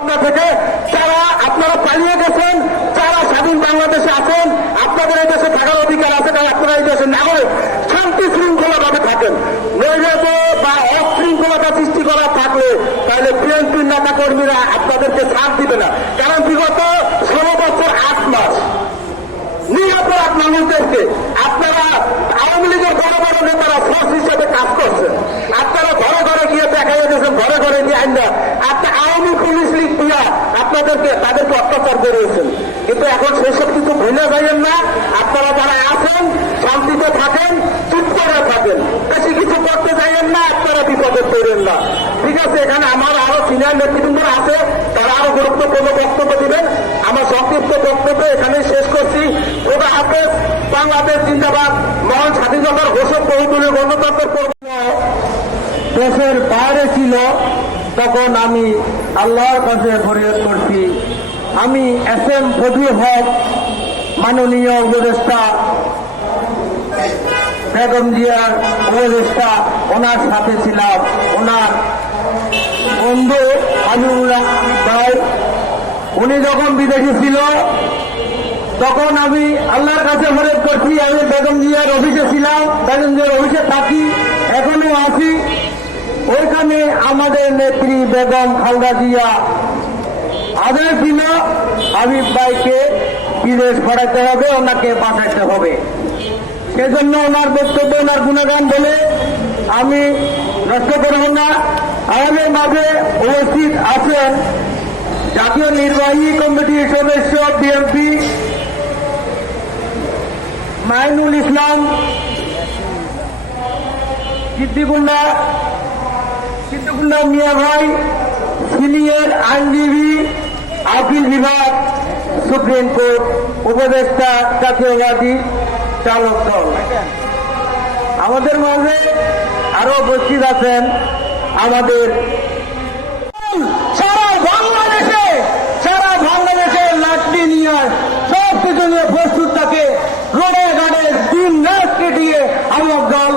থেকে যারা আপনারা পালিয়ে গেছেন, যারা স্বাধীন বাংলাদেশে আছেন, আপনাদের এই দেশে থাকার অধিকার আছে কারণ আপনারা এই দেশের নাগরিক। শান্তি শৃঙ্খলা ভাবে থাকেন। নৈরাজ্য বা অশৃঙ্খলতা সৃষ্টি করা থাকলে তাহলে বিএনপির নেতা কর্মীরা আপনাদেরকে ছাড় দিবে না। কারণ বিগত ষোলো বছর আট মাস নিরাপরাধ মানুষদেরকে আপনারা আওয়ামী লীগের বড় বড় নেতারা ফোর্স হিসেবে কাজ করছেন। আপনারা ঘরে ঘরে গিয়ে দেখাই দিয়েছেন, ঘরে ঘরে গিয়ে আইন না আপনার আওয়ামী পুলিশ লীগ দিয়া আপনাদেরকে তাদেরকে অত্যাচার করিয়েছেন। কিন্তু এখন সেসব কিছু ভুলে যাবেন না। আপনারা যারা আছেন, শান্তিতে থাকেন চুপ করে থাকেন। বেশি কিছু করতে চাইবেন না, আপনারা বিপদে পড়বেন না। ঠিক আছে, এখানে আমার আরও সিনিয়র নেতৃবৃন্দরা আছে, তারা আরও গুরুত্বপূর্ণ বক্তব্য দিবেন। আমার সংক্ষিপ্ত বক্তব্য এখানে শেষ করছি। খোদা হাফেজ, বাংলাদেশ জিন্দাবাদ। মহান স্বাধীনতার ঘোষক বহুদলীয় গণতন্ত্র করব দেশের বাইরে ছিল তখন আমি আল্লাহর কাছে ফরিয়াদ করছি। আমি এস এম ফজলুল হক, মাননীয় উপদেষ্টা, বেগম জিয়ার উপদেষ্টা, ওনার সাথে ছিলাম। ওনার বন্ধু আমিউল্লাহ ভাই, উনি যখন বিদেশি ছিল, তখন আমি আল্লাহর কাছে ফরিয়াদ করছি। আমি বেগম জিয়ার অফিসে ছিলাম, বেগম জিয়ার অফিসে থাকি, এখনও আছি। ওইখানে আমাদের নেত্রী বেগম খালদা জিয়া আদেশ ছিল হাবিব ভাইকে বিদেশ করাতে হবে, ওনাকে পাঠাতে হবে। সেজন্য ওনার বক্তব্য, ওনার গুণগান বলে আমি নষ্ট করব না। আমাদের মাঝে উপস্থিত আছেন জাতীয় নির্বাহী কমিটির সদস্য, বিএনপি, মাইনুল ইসলাম, সিদ্দিকুল্লাহ সিদ্দিকুল্লাহ মিয়া ভাই, সিনিয়র আইনজীবী, আপিল বিভাগ, সুপ্রিম কোর্ট উপদেষ্টা জাতীয়বাদী চালক দল। আমাদের মাঝে আরও উপস্থিত আছেন আমাদের সারা বাংলাদেশে সারা বাংলাদেশে লাঠি নিয়ে সব কিছু নিয়ে প্রস্তুত থাকে। রোডে ঘাটে দিন রাত কেটিয়ে আমার দল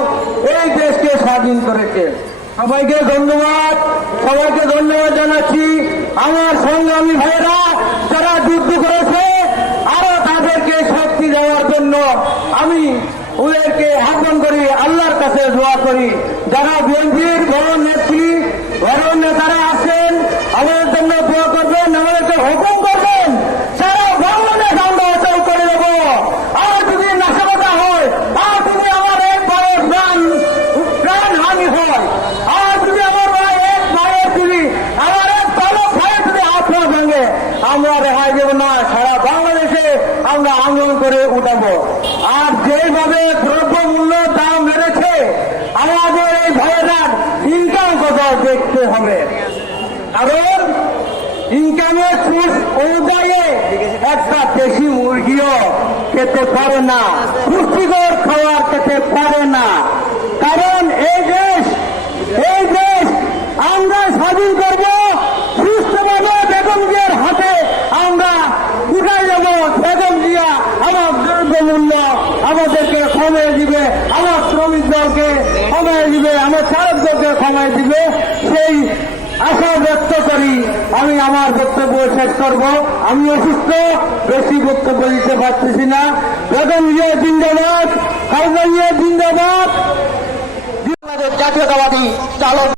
এই দেশকে স্বাধীন করেছে। সবাইকে ধন্যবাদ। সবাইকে ধন্যবাদ জানাচ্ছি। আমার সংগ্রামী ভাইরা যারা যুদ্ধ করেছে, আরও তাদেরকে শক্তি দেওয়ার জন্য আমি ওদেরকে আহ্বান করি, আল্লাহর কাছে দোয়া করি। যারা বিএনপির বড় নেত্রী বড় নেতারা আছেন আমাদের জন্য দোয়া করবেন আমাদেরকে হুকুম করবেন সারা বাংলাদেশ আমরা অচল করে দেবো আর যদি নাশকতা হয় আর যদি আমার এক ভাইয়ের প্রাণ প্রাণ হানি হয় আর যদি আমার ভাই এক ভাইয়ের যদি আমার এক পালক ভাইয়ের যদি হাত না ভাঙে আমরা দেখা যাব না সারা বাংলাদেশে আমরা আন্দোলন করে উঠাবো আর যেভাবে দ্রব্য মূল্য দাম বেড়েছে, আমাদের এই ভাইয়েরা ইনকাম কত দেখতে হবে। কারণ ইনকামের সোর্স অনুযায়ী একটা দেশি মুরগিও খেতে পারে না, পুষ্টিকর খাবার খেতে পারে না। কারণ এই দেশ এই দেশ আমরা স্বাধীন করব সুস্থভাবে বেগম জিয়ার হাতে আমরা উঠাই যাব বেগম জিয়া আমার দ্রব্য মূল্য কমিয়ে দিবে, আমার শ্রমিক দলকে ক্ষমায় দিবে, আমার চালক দলকে ক্ষমায় দিবে। সেই আশা ব্যক্ত করি আমি আমার বক্তব্য শেষ করব। আমি অসুস্থ, বেশি বক্তব্য দিতে পারতেছি না। বেগম জিন্দাবাদ খালদা জিন্দাবাদ জাতীয়তাবাদী চালক।